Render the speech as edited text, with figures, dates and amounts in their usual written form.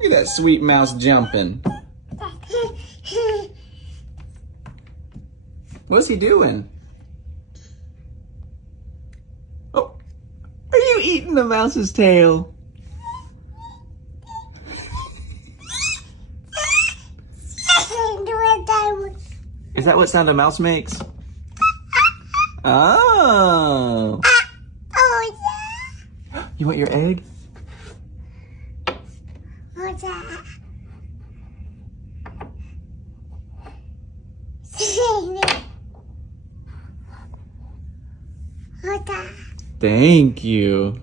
Look at that sweet mouse jumping. What's he doing? Oh, are you eating the mouse's tail? Is that what sound a mouse makes? Oh. Oh, yeah. You want your egg? What's that? What's that? Thank you.